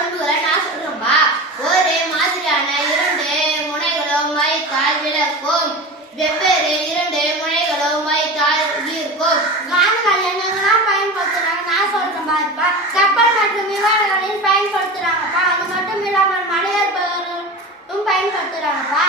பண்புகளை நான் சொல்றேன்பா. ஒரே மாதிரியான இரண்டு முனைகளும் வைத்தால் விளக்கும். வெவ்வேறு இரண்டு முனைகளும் வைத்தால் ஈர்க்கும். காந்துகள் எங்கெங்கெல்லாம் பயன்படுத்துறாங்க நான் சொல்றேன் பாருப்பா. கப்பல் மற்றும் விமானங்களில் பயன்படுத்துறாங்கப்பா. அது மட்டும் இல்லாமல் மனிதர்களும் பயன்படுத்துறாங்கப்பா.